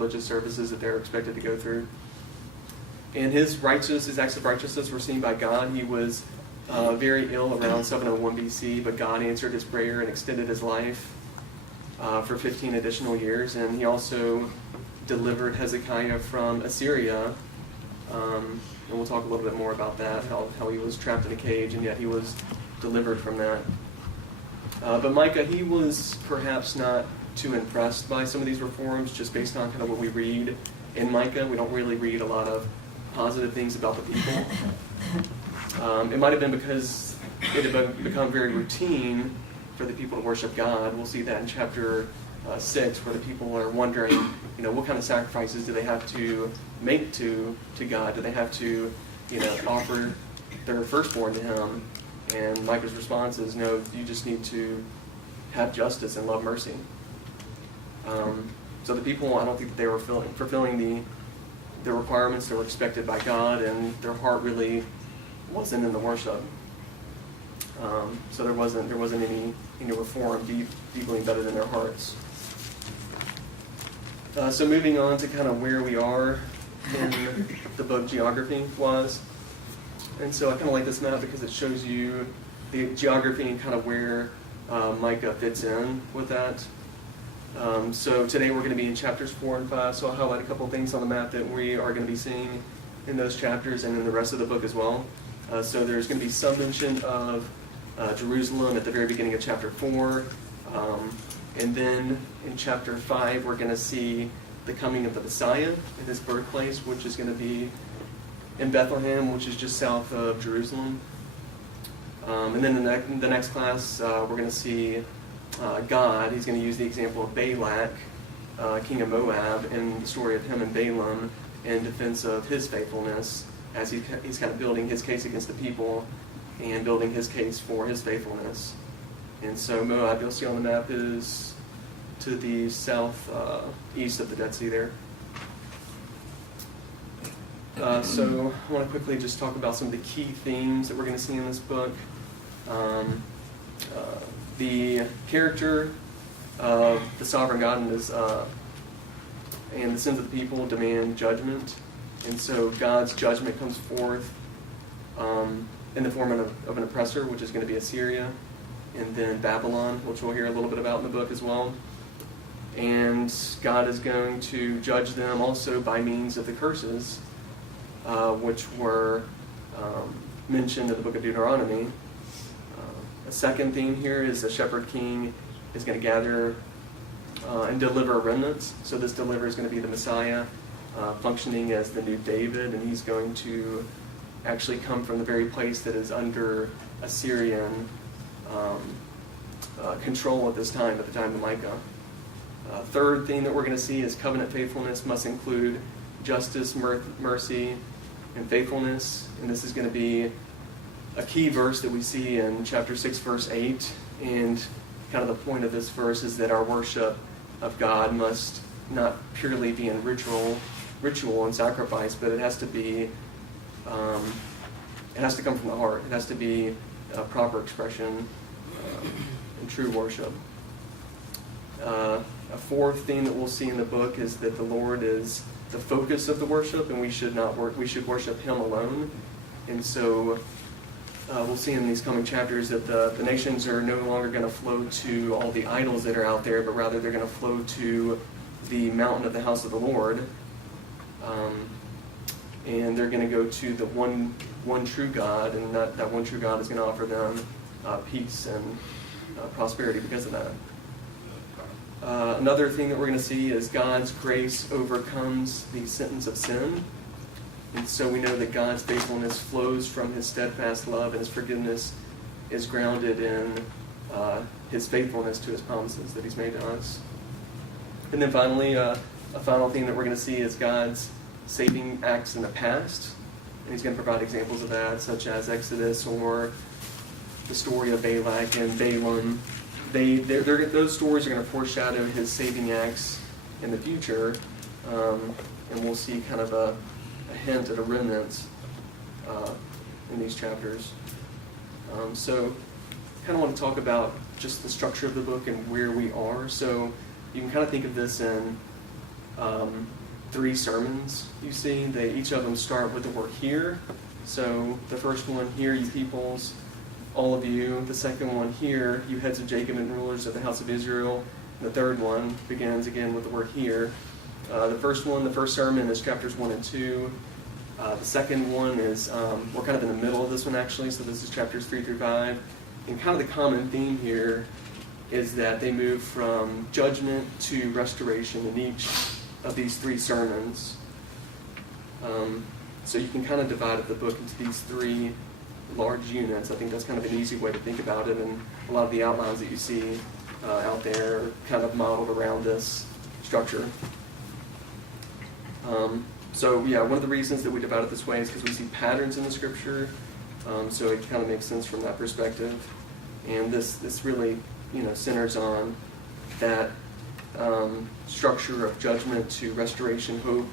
religious services that they're expected to go through. And his acts of righteousness were seen by God. He was very ill around 701 BC, but God answered his prayer and extended his life for 15 additional years. And he also delivered Hezekiah from Assyria. And we'll talk a little bit more about that, how he was trapped in a cage, and yet he was delivered from that. But Micah, he was perhaps not too impressed by some of these reforms, just based on kind of what we read in Micah. We don't really read a lot of positive things about the people. It might have been because it had become very routine for the people to worship God. We'll see that in chapter 6, where the people are wondering, what kind of sacrifices do they have to make to God? Do they have to, offer their firstborn to him? And Micah's response is, no, you just need to have justice and love mercy. So the people, I don't think that they were fulfilling the requirements that were expected by God, and their heart really wasn't in the worship. So there wasn't any reform deeply embedded in their hearts. So moving on to kind of where we are in the book geography-wise. And so I kind of like this map because it shows you the geography and kind of where Micah fits in with that. So today we're going to be in chapters 4 and 5, so I'll highlight a couple of things on the map that we are going to be seeing in those chapters and in the rest of the book as well. So there's going to be some mention of Jerusalem at the very beginning of chapter 4. And then in chapter 5, we're going to see the coming of the Messiah in his birthplace, which is going to be in Bethlehem, which is just south of Jerusalem. And then in the next class, we're going to see God. He's going to use the example of Balak, king of Moab, and the story of him and Balaam in defense of his faithfulness, as he's kind of building his case against the people and building his case for his faithfulness. And so Moab, you'll see on the map, is to the south east of the Dead Sea there. So I want to quickly just talk about some of the key themes that we're going to see in this book. The character of the sovereign God and the sins of the people demand judgment. And so God's judgment comes forth in the form of an oppressor, which is going to be Assyria, and then Babylon, which we'll hear a little bit about in the book as well. And God is going to judge them also by means of the curses, which were mentioned in the book of Deuteronomy. A second theme here is the shepherd king is going to gather and deliver remnants. So this deliverer is going to be the Messiah, functioning as the new David, and he's going to actually come from the very place that is under Assyrian control at this time, at the time of Micah. Third theme that we're going to see is covenant faithfulness must include justice, mercy, and faithfulness. And this is going to be a key verse that we see in chapter 6, verse 8. And kind of the point of this verse is that our worship of God must not purely be in ritual and sacrifice, but it has to be, it has to come from the heart. It has to be a proper expression and true worship. A fourth theme that we'll see in the book is that the Lord is the focus of the worship, and we should worship Him alone. And so we'll see in these coming chapters that the nations are no longer going to flow to all the idols that are out there, but rather they're going to flow to the mountain of the house of the Lord. And they're going to go to the one true God, and that one true God is going to offer them peace and prosperity because of that. Another thing that we're going to see is God's grace overcomes the sentence of sin. And so we know that God's faithfulness flows from His steadfast love, and His forgiveness is grounded in His faithfulness to His promises that He's made to us. And then finally, a final thing that we're going to see is God's saving acts in the past. And He's going to provide examples of that, such as Exodus or the story of Balak and Balaam. Those stories are going to foreshadow His saving acts in the future, and we'll see kind of a hint at a remnant in these chapters. So kind of want to talk about just the structure of the book and where we are. So you can kind of think of this in 3 sermons you see. Each of them start with the word "here." So the first one, "Hear, you peoples, all of you." The second one, "Hear, you heads of Jacob and rulers of the house of Israel." The third one begins again with the word "here." The first sermon is chapters 1 and 2. The second one is, we're kind of in the middle of this one actually, so this is chapters 3 through 5. And kind of the common theme here is that they move from judgment to restoration in each of these 3 sermons. So you can kind of divide up the book into these 3 large units. I think that's kind of an easy way to think about it, and a lot of the outlines that you see out there are kind of modeled around this structure. So yeah, one of the reasons that we divide it this way is because we see patterns in the scripture, so it kind of makes sense from that perspective. And this really, centers on that structure of judgment to restoration, hope,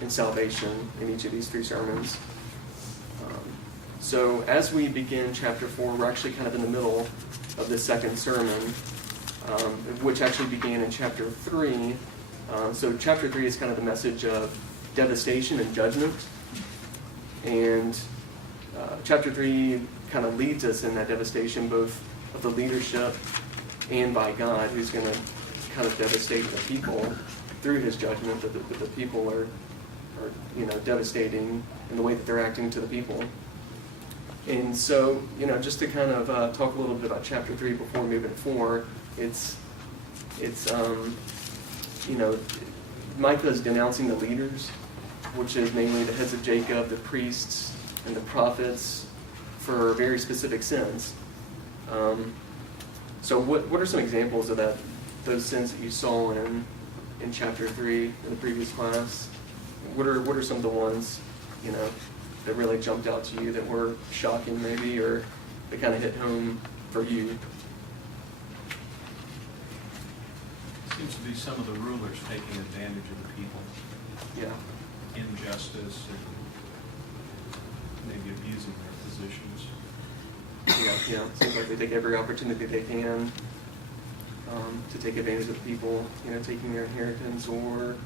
and salvation in each of these 3 sermons. So as we begin chapter 4, we're actually kind of in the middle of the second sermon, which actually began in chapter 3. So chapter 3 is kind of the message of devastation and judgment. And chapter 3 kind of leads us in that devastation, both of the leadership and by God, who's going to kind of devastate the people through his judgment, that the people are devastating in the way that they're acting to the people. And so, just to kind of talk a little bit about chapter 3 before moving to 4, it's Micah is denouncing the leaders, which is namely the heads of Jacob, the priests, and the prophets, for very specific sins. So what are some examples of those sins that you saw in chapter 3 in the previous class? What are some of the ones, that really jumped out to you, that were shocking maybe, or that kind of hit home for you? Seems to be some of the rulers taking advantage of the people. Yeah. Injustice and maybe abusing their positions. Yeah. Seems like they take every opportunity they can to take advantage of the people, taking their inheritance, or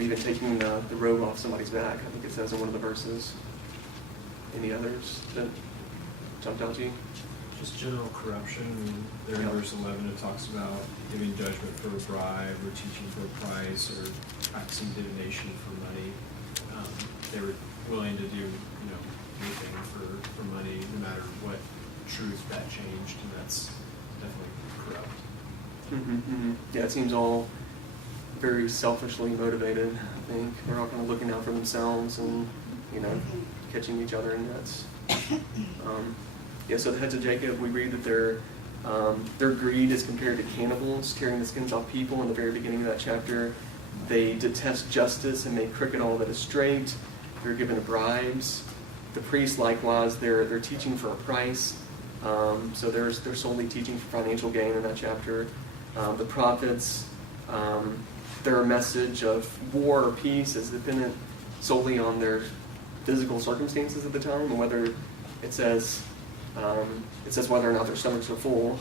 even taking the robe off somebody's back. I think it says in one of the verses. Any others that jumped out to you? Just general corruption. There in verse 11 it talks about giving judgment for a bribe, or teaching for a price, or practicing divination for money. They were willing to do anything for money, no matter what truth that changed, and that's definitely corrupt. Mm-hmm. Yeah, it seems all very selfishly motivated, I think. They're all kind of looking out for themselves and, catching each other in nets. So the heads of Jacob, we read that their greed is compared to cannibals, tearing the skins off people in the very beginning of that chapter. They detest justice and make crooked all that is straight. They're given bribes. The priests, likewise, they're teaching for a price. So they're solely teaching for financial gain in that chapter. The prophets, their message of war or peace is dependent solely on their physical circumstances at the time, and whether it says whether or not their stomachs are full.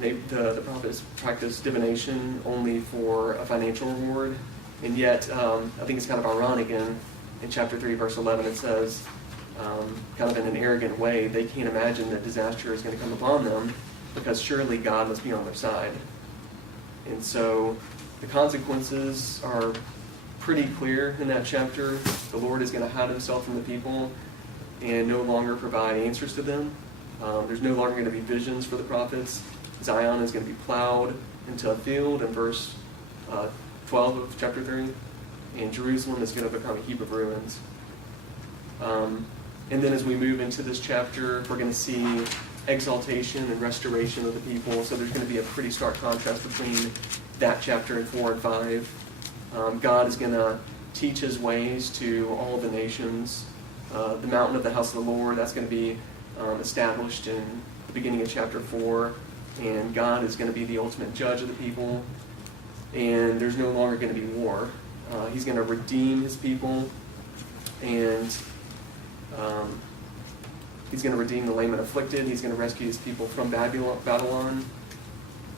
The prophets practice divination only for a financial reward, and yet I think it's kind of ironic in chapter 3, verse 11, it says, kind of in an arrogant way, they can't imagine that disaster is going to come upon them, because surely God must be on their side. And so the consequences are pretty clear in that chapter. The Lord is going to hide himself from the people and no longer provide answers to them. There's no longer going to be visions for the prophets. Zion is going to be plowed into a field in verse 12 of chapter 3. And Jerusalem is going to become a heap of ruins. And then as we move into this chapter, we're going to see exaltation and restoration of the people. So there's going to be a pretty stark contrast between that chapter and 4 and 5. God is going to teach his ways to all the nations. The mountain of the house of the Lord, that's going to be established in the beginning of chapter 4. And God is going to be the ultimate judge of the people. And there's no longer going to be war. He's going to redeem his people. And he's going to redeem the lame and afflicted. He's going to rescue his people from Babylon.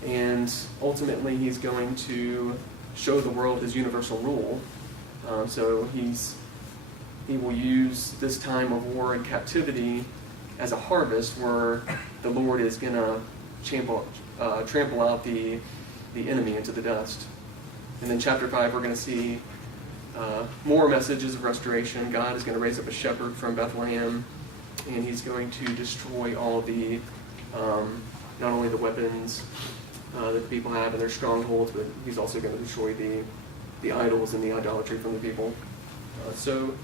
And ultimately, he's going to show the world his universal rule. So he will use this time of war and captivity as a harvest where the Lord is going to trample out the enemy into the dust. And then chapter 5, we're going to see more messages of restoration. God is going to raise up a shepherd from Bethlehem, and he's going to destroy all the, not only the weapons that the people have in their strongholds, but he's also going to destroy the idols and the idolatry from the people. So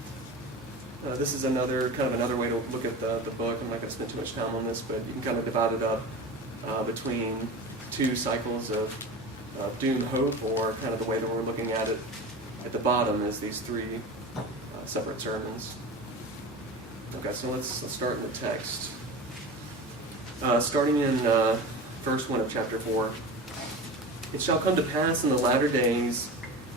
this is another way to look at the book. I'm not going to spend too much time on this, but you can kind of divide it up between two cycles of doom, hope, or kind of the way that we're looking at it at the bottom is these three separate sermons. Okay, so let's start in the text. Starting in verse 1 of chapter 4. It shall come to pass in the latter days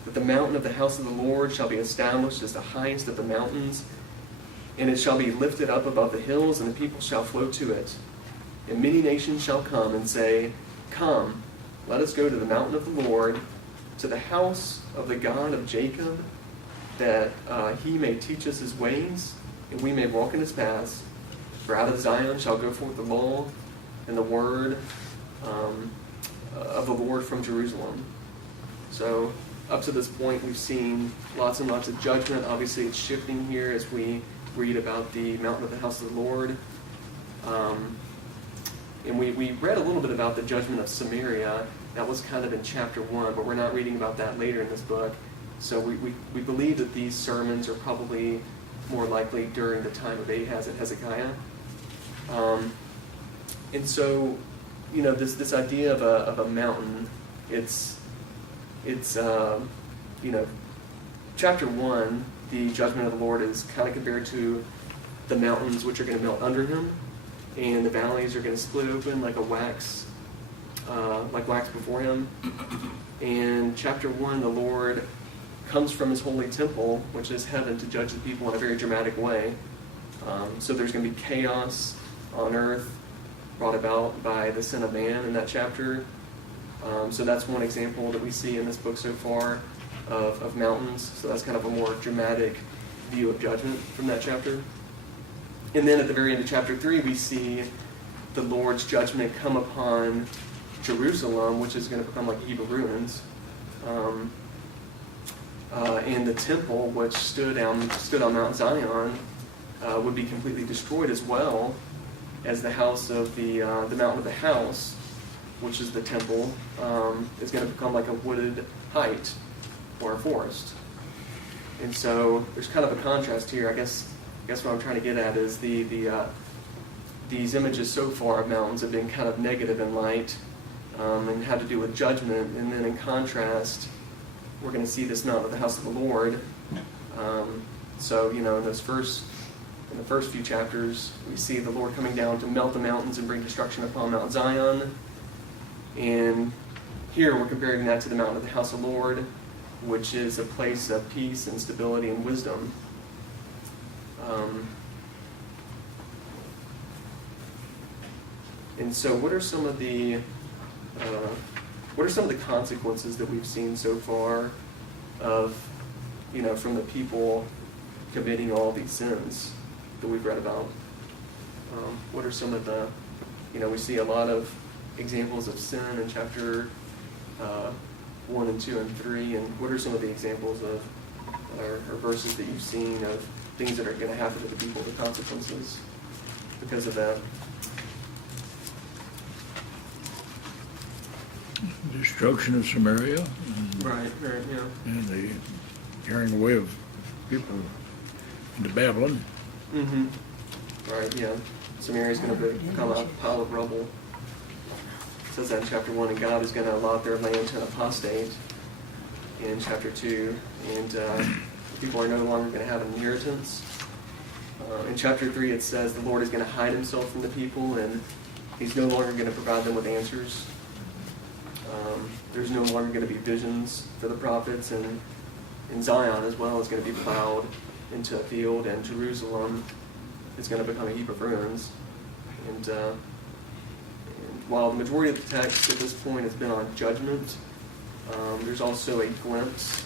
that the mountain of the house of the Lord shall be established as the highest of the mountains, and it shall be lifted up above the hills, and the people shall flow to it. And many nations shall come and say, Come, let us go to the mountain of the Lord, to the house of the God of Jacob, that he may teach us his ways, and we may walk in his paths. For out of Zion shall go forth the law and the word of the Lord from Jerusalem. So up to this point, we've seen lots and lots of judgment. Obviously, it's shifting here as we read about the mountain of the house of the Lord. And we read a little bit about the judgment of Samaria. That was kind of in chapter 1, but we're not reading about that later in this book. So we believe that these sermons are probably more likely during the time of Ahaz and Hezekiah. And so, this idea of a mountain, it's chapter 1, the judgment of the Lord is kind of compared to the mountains which are going to melt under him, and the valleys are going to split open like wax before him. And chapter 1, the Lord comes from his holy temple, which is heaven, to judge the people in a very dramatic way. So there's going to be chaos on earth brought about by the sin of man in that chapter. So that's one example that we see in this book so far of mountains. So that's kind of a more dramatic view of judgment from that chapter. And then at the very end of chapter 3, we see the Lord's judgment come upon Jerusalem, which is going to become like a heap of ruins. And the temple, which stood on Mount Zion, would be completely destroyed, as well as the house of the mountain of the house, which is the temple, is going to become like a wooded height or a forest. And so there's kind of a contrast here. I guess what I'm trying to get at is these images so far of mountains have been kind of negative in light and had to do with judgment. And then in contrast, we're going to see this mountain of the house of the Lord. So in the first few chapters, we see the Lord coming down to melt the mountains and bring destruction upon Mount Zion. And here we're comparing that to the mountain of the house of the Lord, which is a place of peace and stability and wisdom. And so what are some of the consequences that we've seen so far of, from the people committing all these sins that we've read about? What are some of the, we see a lot of examples of sin in chapter 1 and 2 and 3, and what are some of the examples of, or verses that you've seen of things that are going to happen to the people, the consequences because of that? Destruction of Samaria. Right, yeah. And the carrying away of people into Babylon. Mm-hmm. Right, yeah. Samaria is going to become a pile of rubble. It says that in chapter 1, and God is going to allot their land to an apostate in chapter 2, and people are no longer going to have an inheritance. In chapter 3, it says the Lord is going to hide himself from the people, and he's no longer going to provide them with answers. There's no longer going to be visions for the prophets, and Zion as well is going to be plowed into a field, and Jerusalem is going to become a heap of ruins. And while the majority of the text at this point has been on judgment, there's also a glimpse,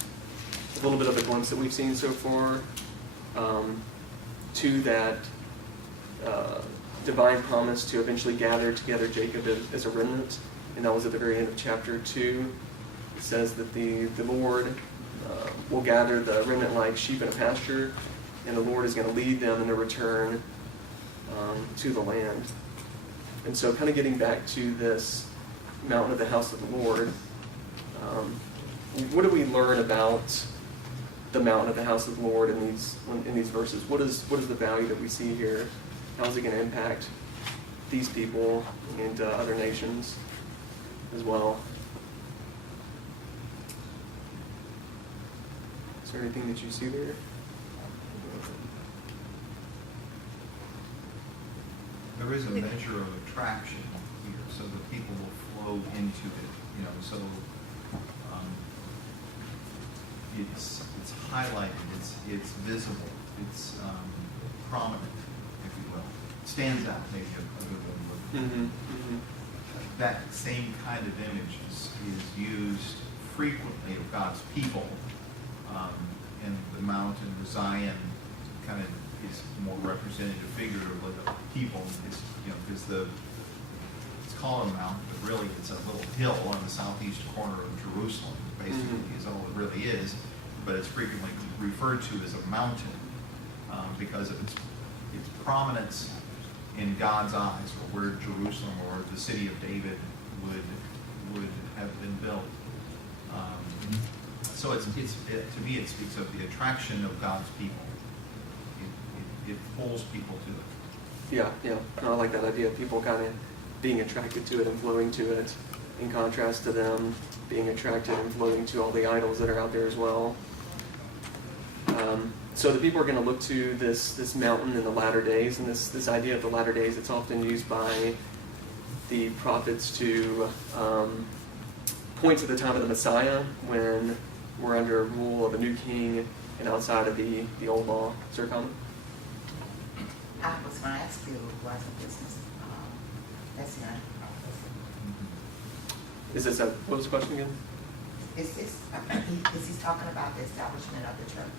a little bit of a glimpse that we've seen so far, to that divine promise to eventually gather together Jacob as a remnant. And that was at the very end of chapter 2. It says that the Lord will gather the remnant like sheep in a pasture, and the Lord is going to lead them in their return to the land. And so kind of getting back to this mountain of the house of the Lord, what do we learn about the mountain of the house of the Lord in these verses? What is the value that we see here? How is it going to impact these people and other nations as well? Is there anything that you see there? There is a measure of attraction here, so the people will flow into it. So it's highlighted, it's visible, it's prominent, if you will. Stands out, maybe a good way to look at it. Mm-hmm. Mm-hmm. That same kind of image is used frequently of God's people, and the mountain, the Zion, kind of is more representative figure of the people. It's, because it's called a mountain, but really it's a little hill on the southeast corner of Jerusalem, basically, is all it really is. But it's frequently referred to as a mountain because of its prominence in God's eyes, or where Jerusalem or the city of David would have been built. So to me, it speaks of the attraction of God's people. It pulls people to it. Yeah. No, I like that idea of people kind of being attracted to it and flowing to it, in contrast to them being attracted and flowing to all the idols that are out there as well. So the people are going to look to this mountain in the latter days, and this idea of the latter days, it's often used by the prophets to point to the time of the Messiah, when we're under rule of a new king and outside of the old law. Is there a comment? I was going to ask you, was a business, that's not. Is this what was the question again? Is he talking about the establishment of the church?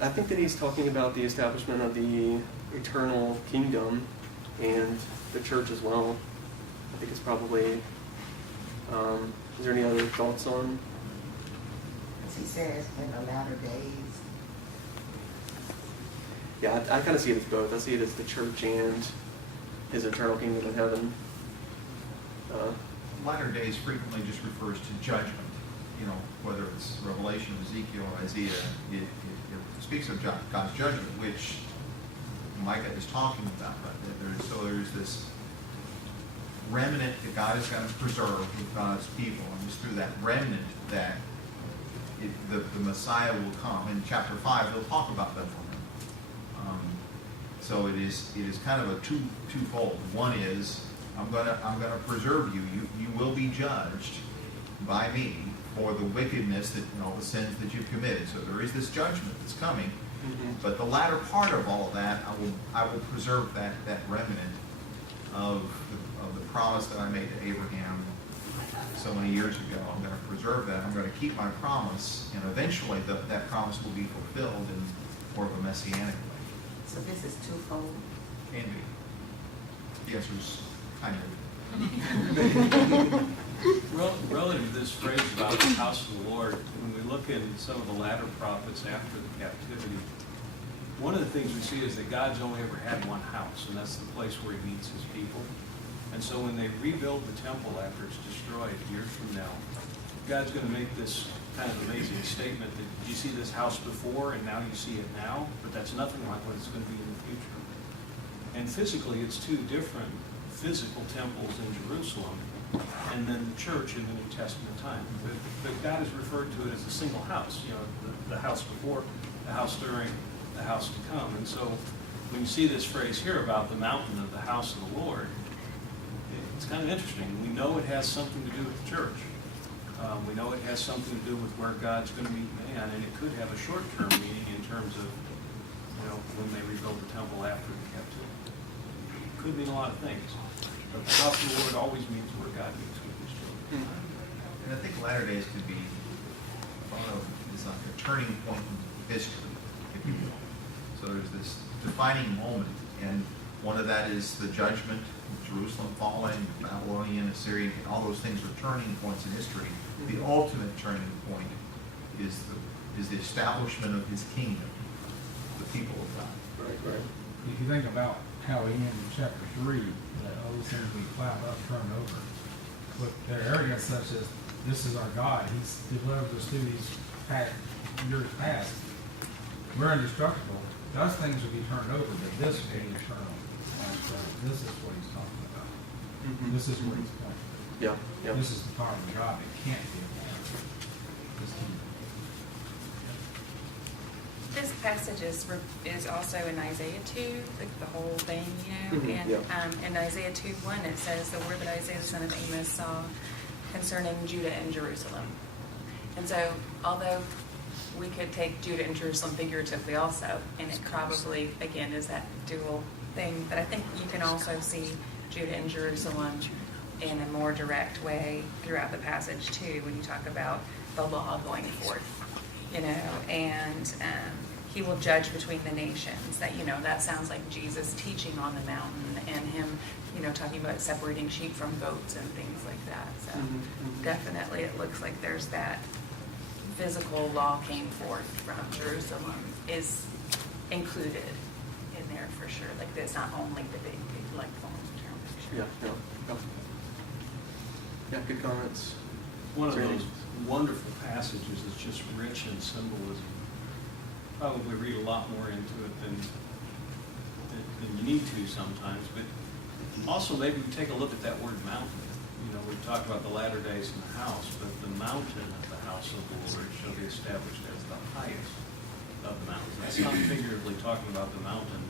I think that he's talking about the establishment of the eternal kingdom and the church as well. I think it's probably, is there any other thoughts on? As he says, in the latter days. Yeah, I kind of see it as both. I see it as the church and his eternal kingdom in heaven. Latter days frequently just refers to judgment. Whether it's Revelation, Ezekiel, or Isaiah, it speaks of God's judgment, which Micah is talking about. Right? So there's this remnant that God is going to preserve with God's people, and it's through that remnant that the Messiah will come. In chapter 5, he'll talk about that for him. So it is kind of a twofold. One is I'm gonna preserve you. You will be judged by me for the wickedness that the sins that you've committed. So there is this judgment that's coming. Mm-hmm. But the latter part of all of that, I will preserve that remnant of the promise that I made to Abraham so many years ago. I'm going to preserve that. I'm going to keep my promise, and eventually that promise will be fulfilled in more of a messianic way. So this is twofold. Can be. The answer is kind of. Relative to this phrase about the house of the Lord, when we look in some of the latter prophets after the captivity, one of the things we see is that God's only ever had one house, and that's the place where he meets his people. And so when they rebuild the temple after it's destroyed years from now, God's going to make this kind of amazing statement that you see this house before and now you see it now, but that's nothing like what it's going to be in the future. And physically, it's two different physical temples in Jerusalem, and then the church in the New Testament time. But God has referred to it as a single house, the house before, the house during, the house to come. And so when you see this phrase here about the mountain of the house of the Lord, it's kind of interesting. We know it has something to do with the church. We know it has something to do with where God's going to meet man, and it could have a short-term meaning in terms of, when they rebuild the temple after the captivity. It could mean a lot of things. But the house of the Lord always means where God meets with his children. And I think latter days could be thought of as like a turning point in history, if you will. So there's this defining moment, and one of that is the judgment, Jerusalem falling, Babylonian, Assyrian, and all those things are turning points in history. The ultimate turning point is the establishment of his kingdom, the people of God. Right. If you think about how he ended chapter 3, that all these things we plowed up, turned over, with their arrogance such as, this is our God, he's delivered us through these years past. We're indestructible. Those things will be turned over, but this will be eternal. And so this is what he's talking about. This is where he's pointing. Yeah. This is the part of God that can't be abandoned. This kingdom. This passage is also in Isaiah 2, like the whole thing, you know. Mhm, And in Isaiah 2:1, it says the word that Isaiah the son of Amos saw concerning Judah and Jerusalem. And so, although we could take Judah and Jerusalem figuratively also, and it probably, again, is that dual thing, but I think you can also see Judah and Jerusalem in a more direct way throughout the passage too, when you talk about the law going forth, you know, and he will judge between the nations. That, you know, that sounds like Jesus teaching on the mountain and him, you know, talking about separating sheep from goats and things like that. So definitely it looks like there's that physical law came forth from Jerusalem is included in there for sure. Like it's not only the big like long-term picture. Yeah, good comments. One of Is there those wonderful passages is just rich in symbolism. Probably read a lot more into it than you need to sometimes, but also maybe take a look at that word mountain. You know, we've talked about the latter days in the house, but the mountain of the house of the Lord shall be established as the highest of the mountains. That's not figuratively talking about the mountain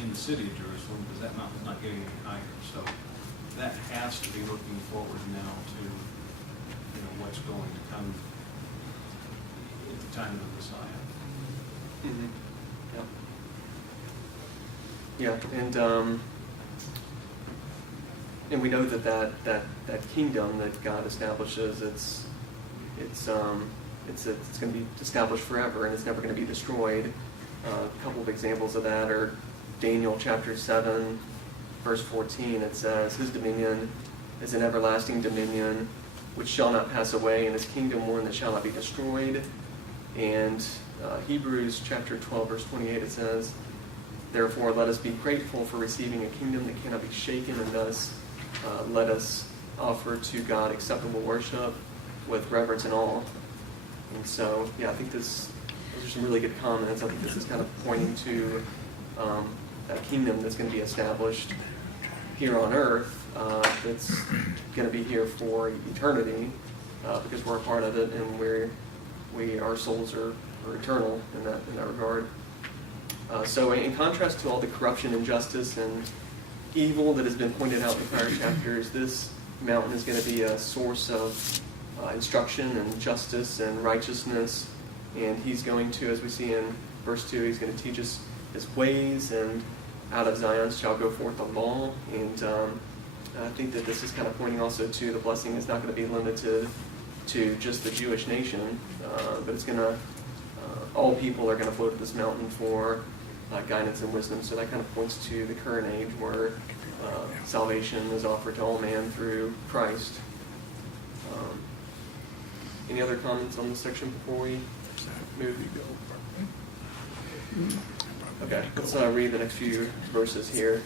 in the city of Jerusalem, because that mountain's not getting any higher. So that has to be looking forward now to, you know, what's going to come at the time of the Messiah. Yeah, and we know that kingdom that God establishes, it's going to be established forever, and it's never going to be destroyed. A couple of examples of that are Daniel chapter 7, verse 14. It says, "His dominion is an everlasting dominion, which shall not pass away, and his kingdom one that shall not be destroyed." And Hebrews chapter 12, verse 28, it says, "Therefore let us be grateful for receiving a kingdom that cannot be shaken, and thus let us offer to God acceptable worship with reverence and awe." And so, yeah, I think those are some really good comments. I think this is kind of pointing to a kingdom that's going to be established here on earth, that's going to be here for eternity, because we're a part of it, and our souls are eternal in that regard. So in contrast to all the corruption, injustice, and evil that has been pointed out in the prior chapters, this mountain is going to be a source of instruction and justice and righteousness. And he's going to, as we see in verse 2, he's going to teach us his ways, and out of Zion shall go forth the law. And I think that this is kind of pointing also to the blessing is not going to be limited to just the Jewish nation, but it's going to, all people are going to flow to this mountain for guidance and wisdom. So that kind of points to the current age where salvation is offered to all man through Christ. Any other comments on this section before we move? Okay, let's read the next few verses here.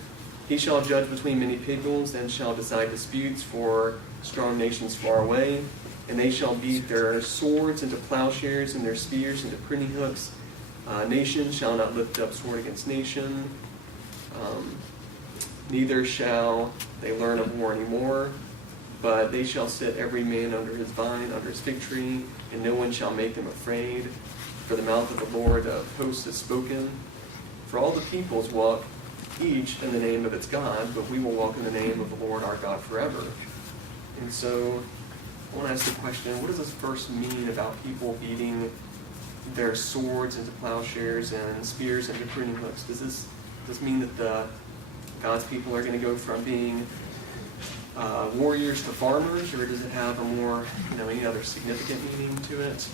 "He shall judge between many peoples, and shall decide disputes for strong nations far away. And they shall beat their swords into plowshares, and their spears into pruning hooks. Nation shall not lift up sword against nation. Neither shall they learn of war anymore. But they shall sit every man under his vine, under his fig tree, and no one shall make them afraid. For the mouth of the Lord of hosts has spoken. For all the peoples walk each in the name of its God, but we will walk in the name of the Lord our God forever." And so I want to ask the question, what does this verse mean about people beating their swords into plowshares and spears into pruning hooks? Does this mean that God's people are going to go from being warriors to farmers, or does it have a more, any other significant meaning to it?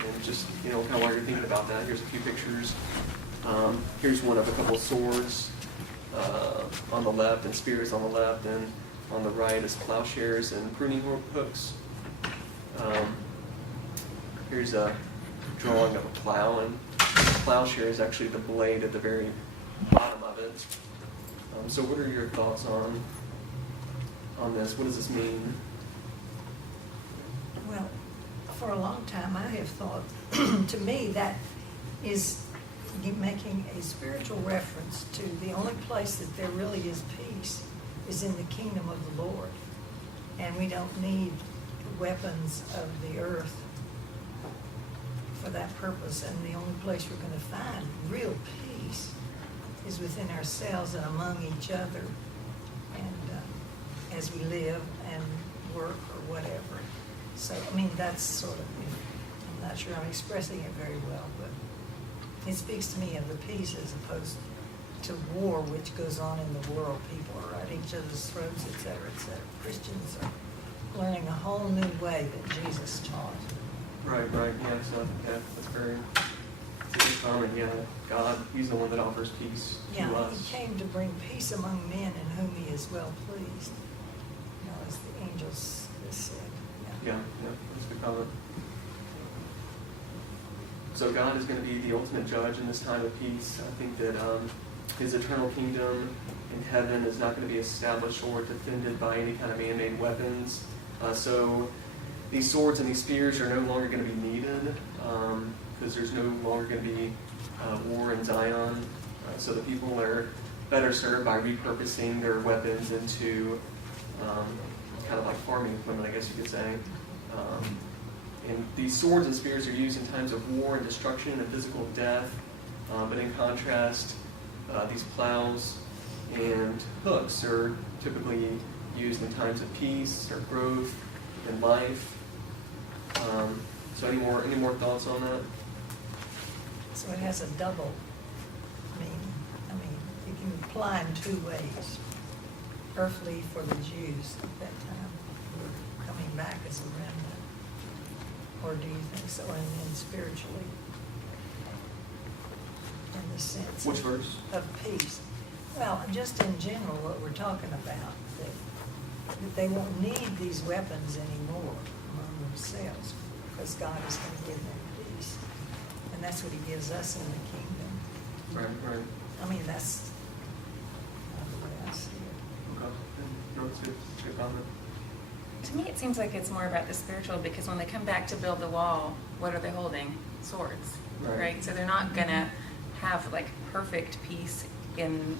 And just, kind of while you're thinking about that, here's a few pictures. Here's one of a couple of swords on the left and spears on the left, and on the right is plowshares and pruning hooks. Here's a drawing of a plow, and the plowshare is actually the blade at the very bottom of it. So what are your thoughts on this? What does this mean? Well, for a long time, I have thought, to me, that is making a spiritual reference to the only place that there really is peace is in the kingdom of the Lord. And we don't need the weapons of the earth for that purpose. And the only place we're going to find real peace is within ourselves and among each other, and as we live and work or whatever. So, that's sort of, I'm not sure I'm expressing it very well, but it speaks to me of the peace as opposed to war, which goes on in the world. People are at each other's throats, et cetera, et cetera. Christians are learning a whole new way that Jesus taught. Right, yeah, so, that's very common, yeah. God, He's the one that offers peace to us. He came to bring peace among men in whom He is well pleased. As the angels said. Yeah, that's a good comment. So God is going to be the ultimate judge in this time of peace. I think that His eternal kingdom in heaven is not going to be established or defended by any kind of man-made weapons. So these swords and these spears are no longer going to be needed because there's no longer going to be war in Zion. So the people are better served by repurposing their weapons into kind of like farming equipment, I guess you could say. And these swords and spears are used in times of war and destruction and physical death. But in contrast, these plows and hooks are typically used in times of peace or growth and life. So any more thoughts on that? So it has a double meaning. It can apply in two ways. Earthly for the Jews at that time, who were coming back as a remnant. Or do you think so? And then spiritually, in the sense Which verse? of peace. Well, just in general, what we're talking about, that they won't need these weapons anymore among themselves, because God is going to give them peace. And that's what He gives us in the kingdom. Right. That's the way I see it. Okay. No, it's good comment. To me, it seems like it's more about the spiritual, because when they come back to build the wall, what are they holding? Swords, right? So they're not gonna have like perfect peace in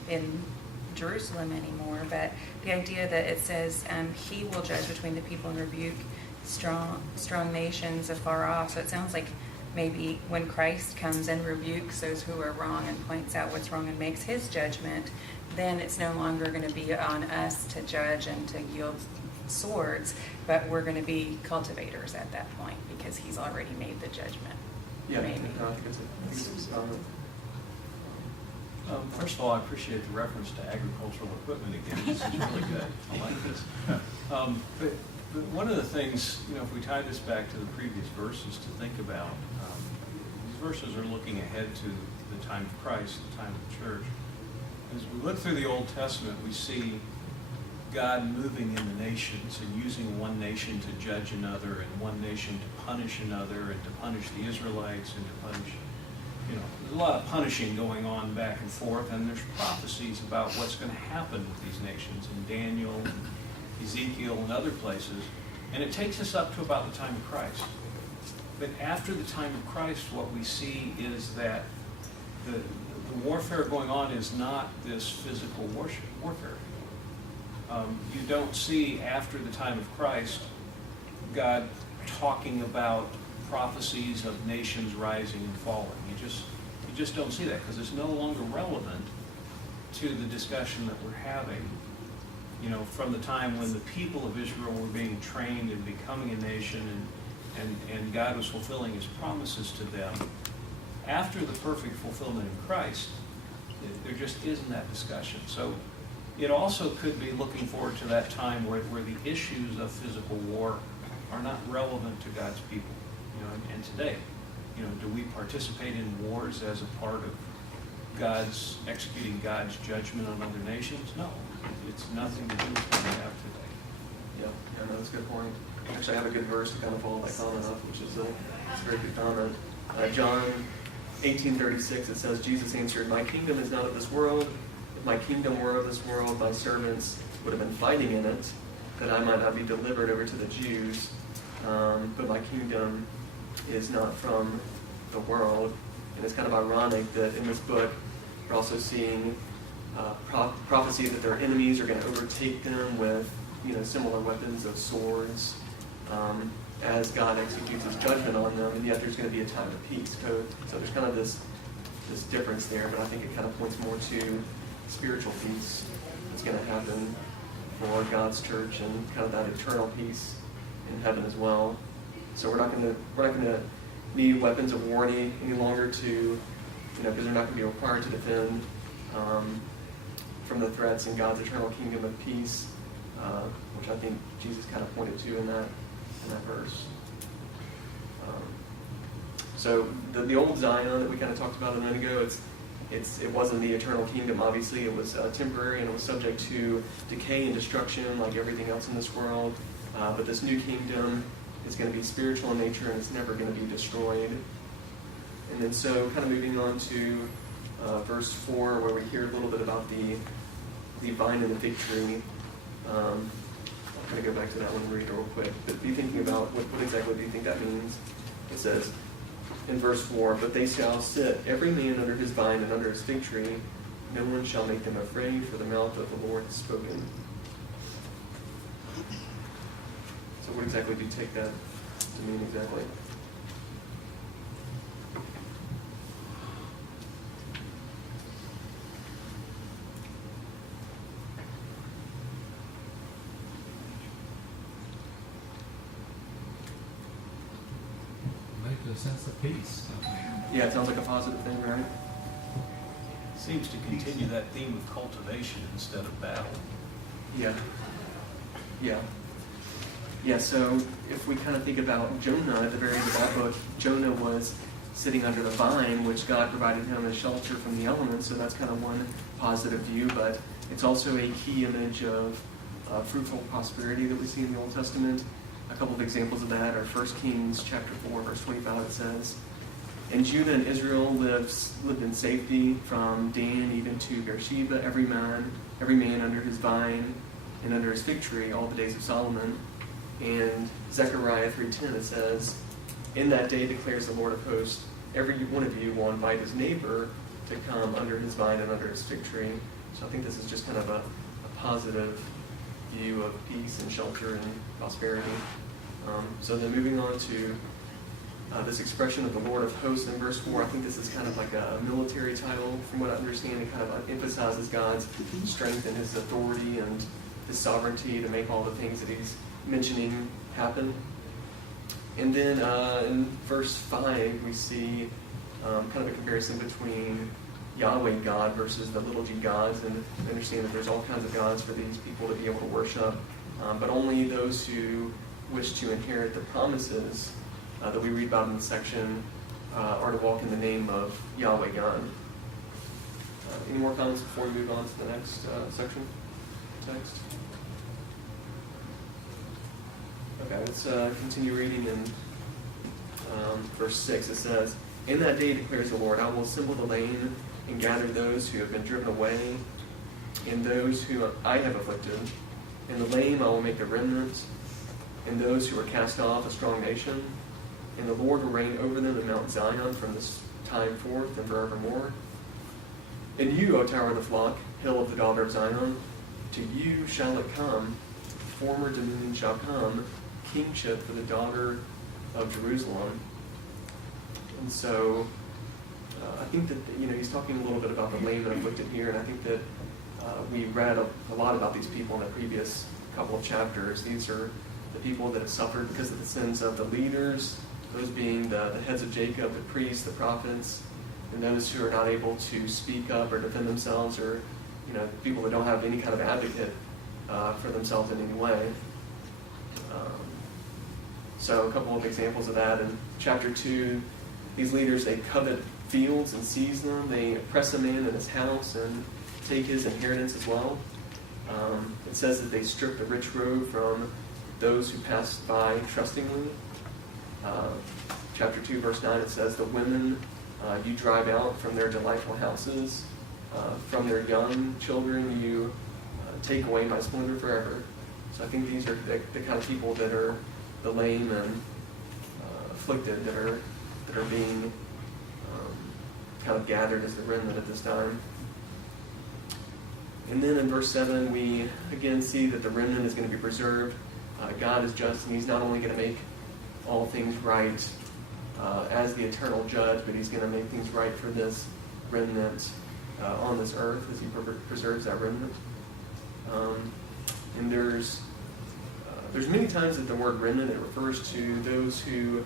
Jerusalem anymore. But the idea that it says He will judge between the people and rebuke strong nations afar off. So it sounds like maybe when Christ comes and rebukes those who are wrong and points out what's wrong and makes His judgment, then it's no longer going to be on us to judge and to yield swords, but we're going to be cultivators at that point because He's already made the judgment. Yeah, maybe. I think it's a good comment. First of all, I appreciate the reference to agricultural equipment again. This is really good. I like this. But one of the things, if we tie this back to the previous verses to think about, these verses are looking ahead to the time of Christ, the time of the church. As we look through the Old Testament, we see God moving in the nations and using one nation to judge another and one nation to punish another and to punish the Israelites and to punish, there's a lot of punishing going on back and forth, and there's prophecies about what's going to happen with these nations in Daniel, and Ezekiel, and other places. And it takes us up to about the time of Christ. But after the time of Christ, what we see is that the warfare going on is not this physical warfare. You don't see after the time of Christ God talking about prophecies of nations rising and falling. You just don't see that because it's no longer relevant to the discussion that we're having. From the time when the people of Israel were being trained and becoming a nation, and God was fulfilling His promises to them. After the perfect fulfillment in Christ, there just isn't that discussion. So It also could be looking forward to that time where the issues of physical war are not relevant to God's people. And today, do we participate in wars as a part of executing God's judgment on other nations? No. It's nothing to do with what we have today. Yeah, no, that's a good point. Actually, I have a good verse to kind of follow that comment up, which is a very good comment. John 18:36, it says, Jesus answered, "My kingdom is not of this world. If my kingdom were of this world, my servants would have been fighting in it, that I might not be delivered over to the Jews. But my kingdom is not from the world." And it's kind of ironic that in this book, we're also seeing prophecy that their enemies are going to overtake them with similar weapons of swords as God executes his judgment on them, and yet there's going to be a time of peace. So there's kind of this difference there, but I think it kind of points more to spiritual peace that's going to happen for God's church and kind of that eternal peace in heaven as well. So we're not going to need weapons of war any longer to, because they're not going to be required to defend from the threats in God's eternal kingdom of peace, which I think Jesus kind of pointed to in that verse. So the old Zion that we kind of talked about a minute ago, it wasn't the eternal kingdom. Obviously, it was temporary and it was subject to decay and destruction, like everything else in this world. But this new kingdom is going to be spiritual in nature and it's never going to be destroyed. And then so, kind of moving on to verse 4, where we hear a little bit about the vine and the fig tree. I'm going to go back to that one and read it real quick. But be thinking about what exactly do you think that means? It says in verse 4, "But they shall sit every man under his vine and under his fig tree. No one shall make them afraid, for the mouth of the Lord has spoken." So what exactly do you take that to mean exactly? Make a sense of peace. Yeah, it sounds like a positive thing, right? Seems to continue that theme of cultivation instead of battle. Yeah. So if we kind of think about Jonah at the very end of that book, Jonah was sitting under the vine, which God provided him a shelter from the elements, so that's kind of one positive view, but it's also a key image of fruitful prosperity that we see in the Old Testament. A couple of examples of that are 1 Kings chapter 4, verse 25. It says, "And Judah and Israel lived in safety from Dan even to Beersheba, every man under his vine and under his fig tree all the days of Solomon." And Zechariah 3:10, it says, "In that day declares the Lord of hosts, every one of you will invite his neighbor to come under his vine and under his fig tree." So I think this is just kind of a positive view of peace and shelter and prosperity. So then moving on to this expression of the Lord of hosts in verse 4, I think this is kind of like a military title from what I understand. It kind of emphasizes God's strength and his authority and his sovereignty to make all the things that he's mentioning happen. And then in verse 5, we see kind of a comparison between Yahweh God versus the little g gods, and understand that there's all kinds of gods for these people to be able to worship, but only those who wish to inherit the promises that we read about in the section are to walk in the name of Yahweh God. Any more comments before we move on to the next section? Text? Okay, let's continue reading in verse 6. It says, "In that day declares the Lord, I will assemble the lame and gather those who have been driven away, and those who I have afflicted. And the lame I will make a remnant, and those who are cast off a strong nation. And the Lord will reign over them in Mount Zion from this time forth and forevermore. And you, O tower of the flock, hill of the daughter of Zion, to you shall it come, former dominion shall come, kingship for the daughter of Jerusalem." And so I think that he's talking a little bit about the lame and afflicted here, and I think that we read a lot about these people in the previous couple of chapters. These are the people that have suffered because of the sins of the leaders, those being the heads of Jacob, the priests, the prophets, and those who are not able to speak up or defend themselves or people that don't have any kind of advocate for themselves in any way. So a couple of examples of that. In chapter 2, these leaders, they covet fields and seize them. They oppress a man in his house and take his inheritance as well. It says that they strip the rich robe from those who pass by trustingly. Chapter 2, verse 9, it says, the women you drive out from their delightful houses. From their young children you take away my splendor forever. So I think these are the kind of people that are the lame and afflicted that are being kind of gathered as the remnant at this time. And then in verse 7, we again see that the remnant is going to be preserved. God is just, and he's not only going to make all things right as the eternal judge, but he's going to make things right for this remnant on this earth as he preserves that remnant. And there's many times that the word remnant, it refers to those who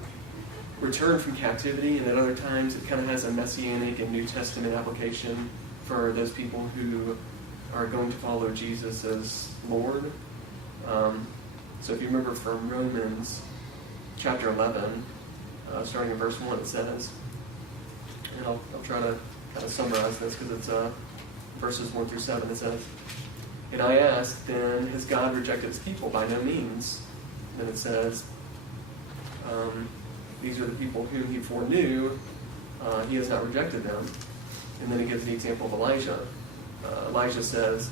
return from captivity, and at other times it kind of has a messianic and New Testament application for those people who are going to follow Jesus as Lord. So if you remember from Romans chapter 11, starting in verse 1, it says, and I'll try to kind of summarize this because it's verses 1 through 7, it says, and I ask, then, has God rejected his people? By no means. Then it says, these are the people whom he foreknew. He has not rejected them. And then he gives the example of Elijah. Elijah says,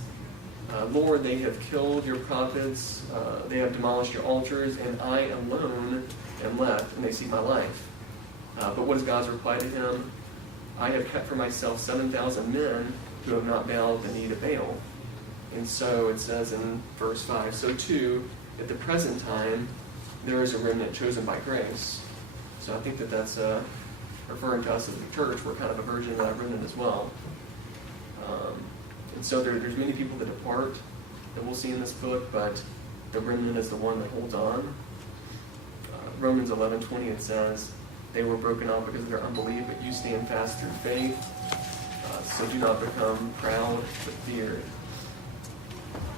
Lord, they have killed your prophets. They have demolished your altars, and I alone am left, and they seek my life. But what is God's reply to him? I have kept for myself 7,000 men who have not bowed the knee to Baal. And so it says in verse 5, so too, at the present time, there is a remnant chosen by grace. So I think that that's referring to us as the church. We're kind of a version of that remnant as well. And so there's many people that depart that we'll see in this book, but the remnant is the one that holds on. Romans 11:20, it says, they were broken off because of their unbelief, but you stand fast through faith. So do not become proud, but feared.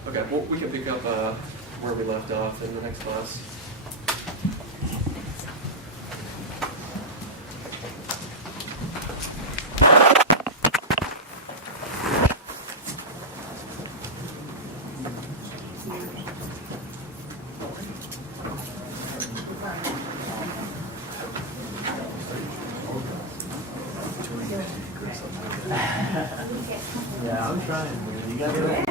Okay, well, we can pick up where we left off in the next class. Yeah, I'm trying. You got it.